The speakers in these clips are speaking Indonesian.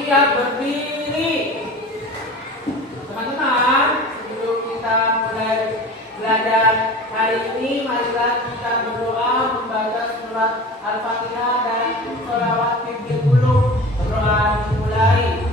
Siap berdiri. Teman-teman, sebelum kita mulai belajar hari ini, marilah kita berdoa membaca surat Al-Fatihah dan sholawat Fitrah dulu. Berdoa dimulai.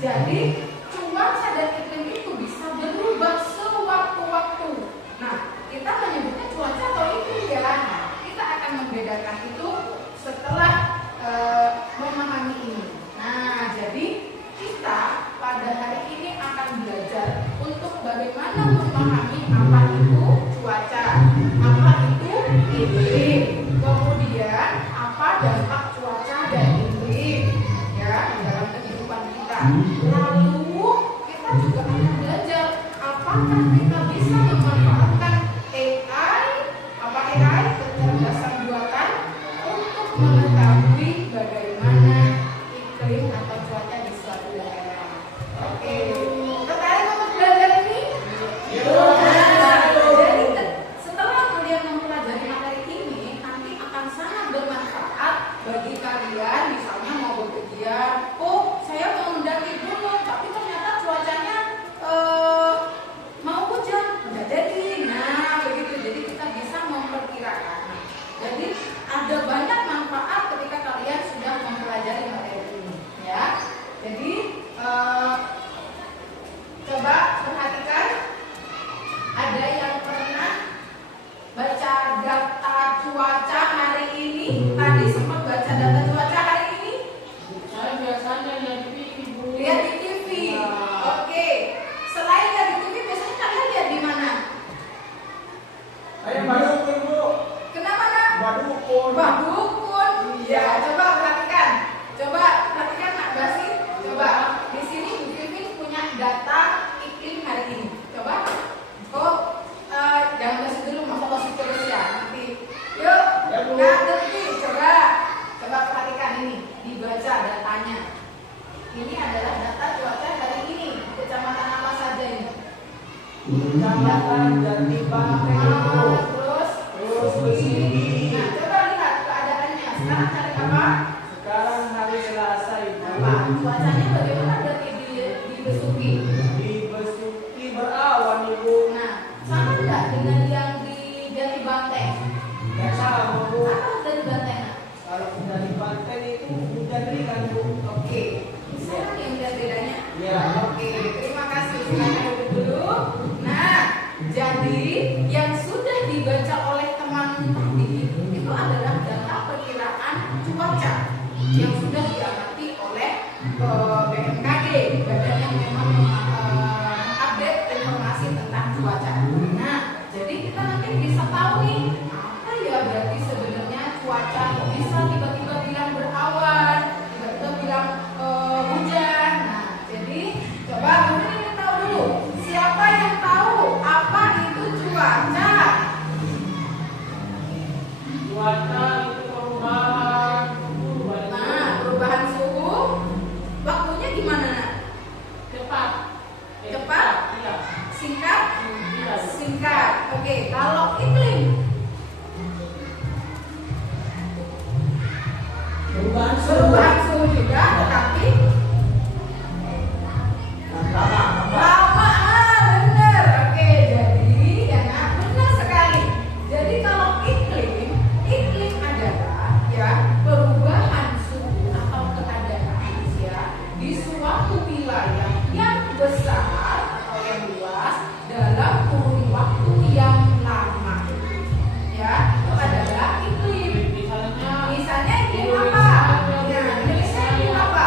Jadi cuaca dan iklim itu bisa apakah kita bisa memanfaatkan AI, kecerdasan buatan untuk mengetahui bagaimana iklim atau cuaca di suatu daerah? Oke, tertarik untuk belajar ini? Jadi setelah kalian mempelajari materi ini, nanti akan sangat bermanfaat bagi kalian. Misalnya mau bepergian, oh saya mau mendaki gunung, tapi ternyata cuacanya mau hujan, nggak jadi. Nah begitu, jadi kita bisa memperkirakan. Jadi ada banyak manfaat ketika kalian sudah mempelajari materi ini, ya. Jadi coba perhatikan, ada yang pernah baca data cuaca hari ini? Tadi sempat baca data cuaca hari ini? Saya biasanya lihat di TV, Bu. Lihat di TV. Oke. Selain lihat di TV, biasanya kalian lihat di mana? Saya Badukun, Bu. Kenapa nak? Badukun. Badukun. Ya, coba perhatikan. Coba perhatikan Nak Basi. Coba di sini Bu Firmin punya data iklim hari ini. Coba. Oh, jangan Basi dulu, masa Basi terus ya nanti. Yuk, Ya, Bu. nggak ngerti. Coba perhatikan ini. Dibaca datanya. Ini adalah data cuaca hari ini. Kecamatan apa saja ini? Kecamatan Jatibangkeng, Bu. Terus Besiki. Nah, coba lihat keadaannya. Sekarang hari apa? Sekarang hari Selasa, Ibu. Apa? Cuacanya bagaimana berarti di Besuki? Di Besuki berawan, Ibu. Nah, sama enggak dengan yang di Jatibanteng? Nggak sama, Bu. Apa dari Banteng? Kalau sudah di Banten itu hujan ringan, Bu. Oke. Sekarang yang lihat bedanya? Ya. Oke, terima kasih. Silakan duduk dulu. Nah, jadi yang sudah dibaca oleh teman tadi itu adalah data perkiraan cuaca yang sudah diamati oleh BMKG, badan yang memang update informasi tentang cuaca. Nah, jadi kita nanti bisa tahu nih apa ya berarti sebenarnya cuaca bisa tiba-tiba bilang berawan, tiba-tiba bilang hujan. Nah, jadi coba kita tahu dulu siapa yang tahu apa itu cuaca. Cuaca itu perubahan suhu. Nah, perubahan suhu waktunya gimana Nak? Cepat. Cepat? Iya. Singkat? Iya. Singkat. Oke, kalau iklim Perubahan perubahan suhu juga, tetapi lama. Benar. Oke, jadi ya Nak, benar sekali. Jadi kalau iklim adalah ya perubahan suhu atau keadaan ya di suatu wilayah yang besar atau yang luas dalam kurun waktu yang lama. Ya, itu adalah iklim. Misalnya Misalnya iklim apa? Ya, Indonesia iklim apa?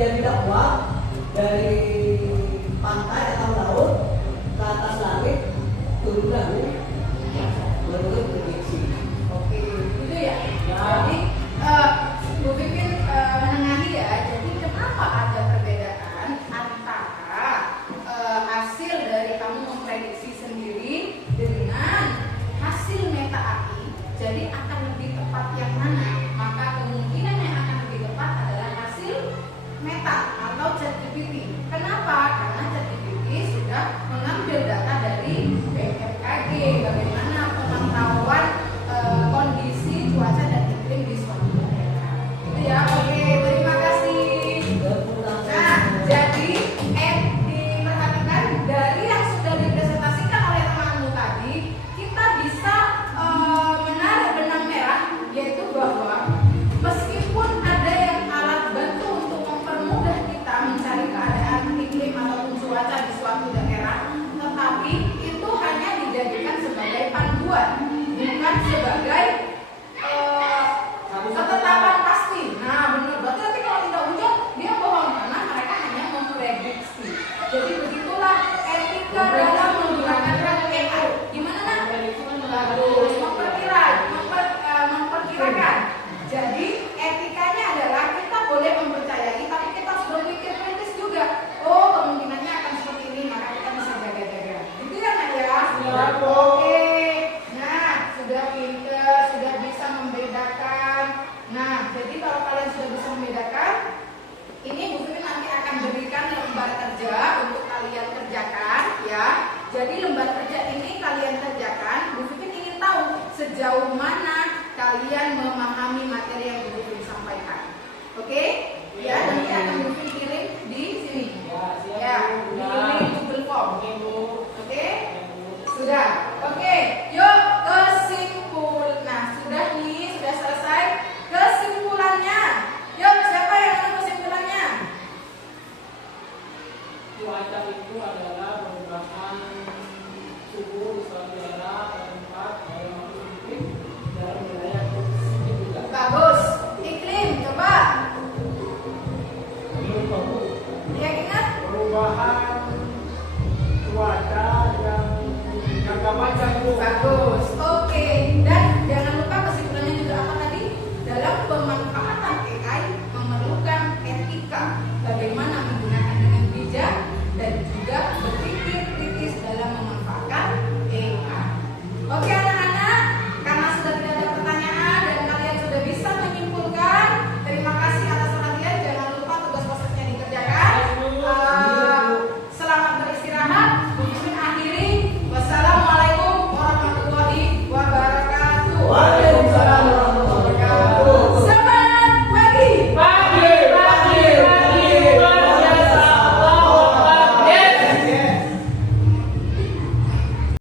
dia tidak kuat dari pantai atau laut ke atas langit turun lagu menurut prediksi. Oke, gitu ya. Jadi Bu Pipin menengahi ya. Jadi kenapa ada perbedaan antara hasil dari kamu memprediksi sendiri dengan hasil meta AI? Jadi akan lebih tepat yang mana? Maka kemungkinan yang akan lebih tepat adalah hasil meta atau ChatGPT. Kenapa? Karena ChatGPT sudah mengambil data dari BMKG, bagaimana pemantauan kondisi cuaca dan iklim di suatu daerah. Itu ya. Oke, terima kasih. Nah, jadi diperhatikan dari yang sudah dipresentasikan oleh temanmu tadi, kita bisa menarik benang merah, yaitu bahwa meskipun ada yang alat bantu untuk mempermudah kita mencari keadaan iklim ataupun cuaca di suatu daerah, tetapi itu hanya dijadikan sebagai panduan, bukan sebagai ketetapan pasti. Nah, benar. Berarti nanti kalau tidak hujan, dia bohong karena mereka hanya memprediksi. Jadi begitulah etika dalam menggunakan AI. Gimana nak? Bagus. Memperkirakan. Jadi etikanya adalah kita boleh mempercayai, tapi kita harus berpikir kritis juga. Oh, kemungkinannya akan seperti ini, maka kita bisa jaga-jaga. Itu ya nak ya? Ya, Bu. Oke. Nah, sudah pinter, sudah bisa membedakan. Nah, jadi kalau kalian sudah bisa membedakan, ini Bu Pipin nanti akan berikan lembar kerja untuk kalian kerjakan ya. Jadi lembar kerja ini kalian kerjakan. Bu Pipin ingin tahu sejauh mana kalian memahami materi yang Bu Pipin sampaikan. Oke? Ya, nanti akan Bu Pipin kirim di sini. Ya, di Google Form. Oke, Bu. Oke? Bu. Sudah. Oke, yuk